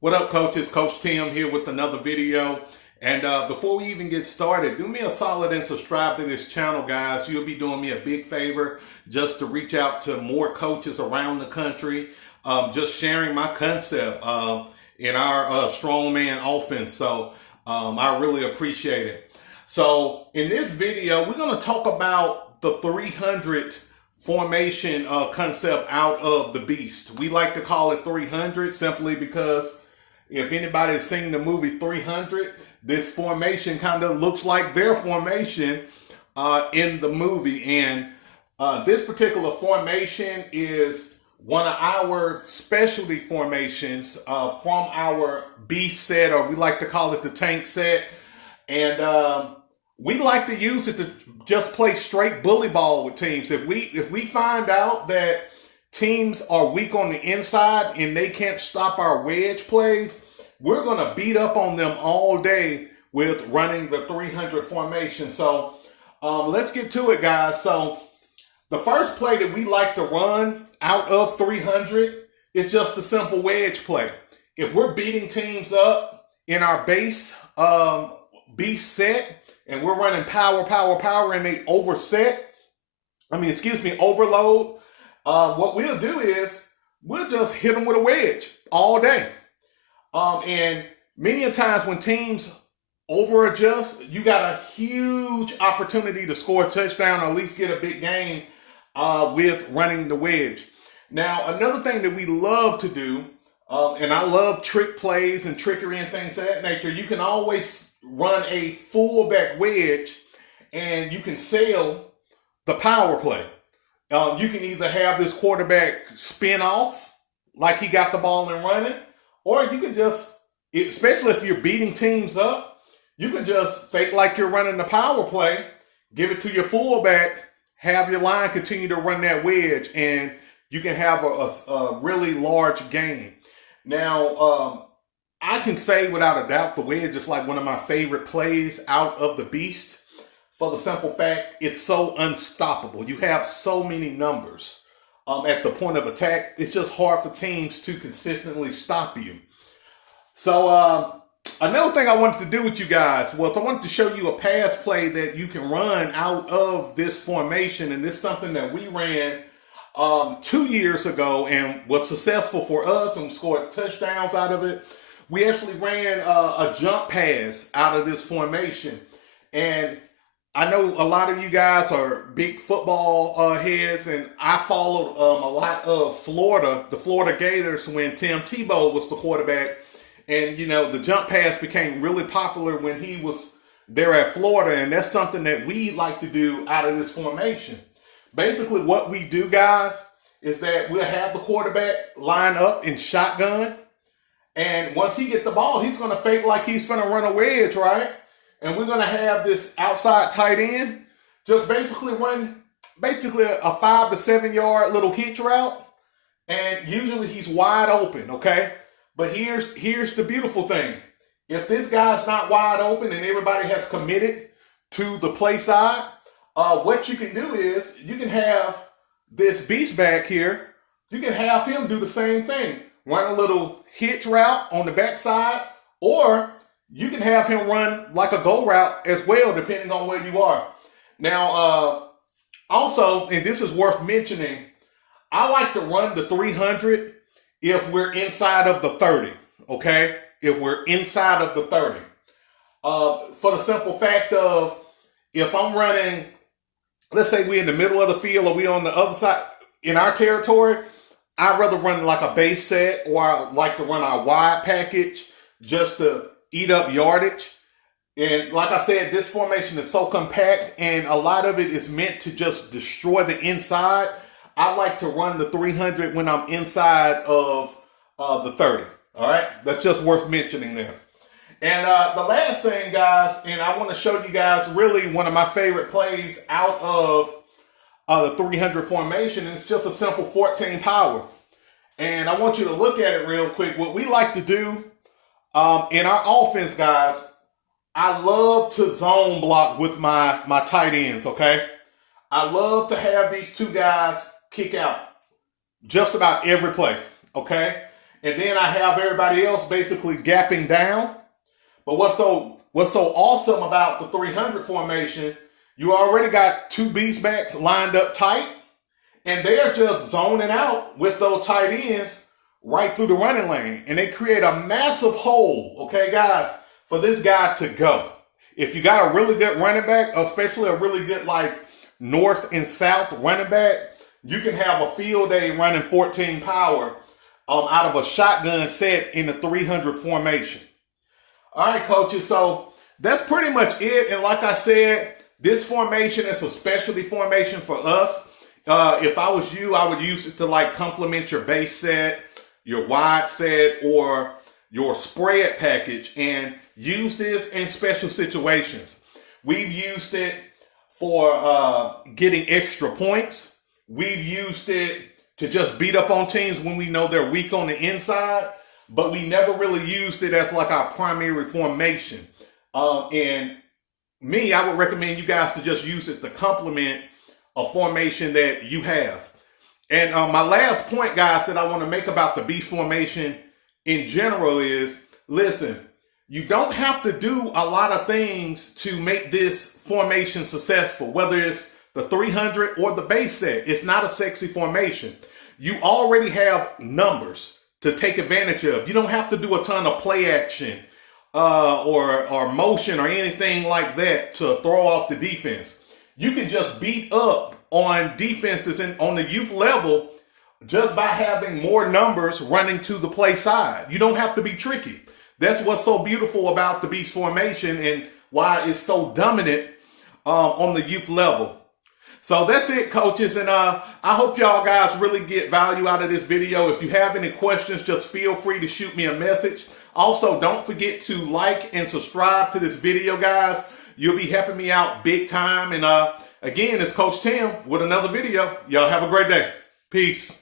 What up, coaches? Coach Tim here with another video. And before we even get started, do me a solid and subscribe to this channel, guys. You'll be doing me a big favor just to reach out to more coaches around the country, just sharing my concept in our strongman offense. So I really appreciate it. So in this video, we're going to talk about the 300 formation concept out of the Beast. We like to call it 300 simply because if anybody's seen the movie 300, this formation kind of looks like their formation in the movie. And this particular formation is one of our specialty formations from our Beast set, or we like to call it the tank set. And we like to use it to just play straight bully ball with teams. If we find out that teams are weak on the inside and they can't stop our wedge plays, we're going to beat up on them all day with running the 300 formation. So let's get to it, guys. So the first play that we like to run out of 300 is just a simple wedge play. If we're beating teams up in our base beast set and we're running power, and they overload, what we'll do is we'll just hit them with a wedge all day. And many a times when teams over adjust, you got a huge opportunity to score a touchdown or at least get a big game with running the wedge. Now, another thing that we love to do, and I love trick plays and trickery and things of that nature, you can always run a fullback wedge and you can sell the power play. You can either have this quarterback spin off like he got the ball and running, or you can just, especially if you're beating teams up, you can just fake like you're running the power play, give it to your fullback, have your line continue to run that wedge, and you can have a really large game. Now, I can say without a doubt the wedge is like one of my favorite plays out of the Beast for the simple fact it's so unstoppable. You have so many numbers at the point of attack. It's just hard for teams to consistently stop you. So another thing I wanted to do with you guys was I wanted to show you a pass play that you can run out of this formation. And this is something that we ran 2 years ago and was successful for us and scored touchdowns out of it. We actually ran a jump pass out of this formation. And I know a lot of you guys are big football heads, and I followed a lot of Florida, the Florida Gators, when Tim Tebow was the quarterback. And, you know, the jump pass became really popular when he was there at Florida, and that's something that we like to do out of this formation. Basically, what we do, guys, is that we'll have the quarterback line up in shotgun, and once he gets the ball, he's going to fake like he's going to run a wedge, right? And we're going to have this outside tight end just basically run a 5 to 7 yard little hitch route. And usually he's wide open, okay? But here's the beautiful thing. If this guy's not wide open and everybody has committed to the play side, what you can do is you can have this beast back here. You can have him do the same thing. Run a little hitch route on the backside, or you can have him run like a go route as well, depending on where you are. Now, also, and this is worth mentioning, I like to run the 300 if we're inside of the 30, okay? If we're inside of the 30. For the simple fact of, if I'm running, let's say we're in the middle of the field or we on the other side in our territory, I'd rather run like a base set, or I like to run our wide package just to eat up yardage. And like I said, this formation is so compact and a lot of it is meant to just destroy the inside. I like to run the 300 when I'm inside of the 30. All right, that's just worth mentioning there. And the last thing, guys, and I want to show you guys really one of my favorite plays out of the 300 formation. It's just a simple 14 power. And I want you to look at it real quick. What we like to do in our offense, guys, I love to zone block with my tight ends, okay? I love to have these two guys kick out just about every play, okay? and then I have everybody else basically gapping down. But what's so awesome about the 300 formation, you already got two beast backs lined up tight, and they're just zoning out with those tight ends right through the running lane. And they create a massive hole, okay, guys, for this guy to go. If you got a really good running back, especially a really good like north and south running back, you can have a field day running 14 power out of a shotgun set in the 300 formation. All right, coaches, so that's pretty much it. And like I said, this formation is a specialty formation for us. If I was you, I would use it to like complement your base set, your wide set, or your spread package, and use this in special situations. We've used it for getting extra points. We've used it to just beat up on teams when we know they're weak on the inside, but we never really used it as like our primary formation. And me, I would recommend you guys to just use it to complement a formation that you have. And my last point, guys, that I want to make about the beast formation in general is, listen, you don't have to do a lot of things to make this formation successful, whether it's the 300 or the base set. It's not a sexy formation. You already have numbers to take advantage of. You don't have to do a ton of play action or motion or anything like that to throw off the defense. You can just beat up on defenses and on the youth level just by having more numbers running to the play side. You don't have to be tricky. That's what's so beautiful about the beast formation and why it's so dominant on the youth level. So that's it, coaches, and I hope y'all guys really get value out of this video. If you have any questions, just feel free to shoot me a message. Also, don't forget to like and subscribe to this video, guys. You'll be helping me out big time. And again, it's Coach Tim with another video. Y'all have a great day. Peace.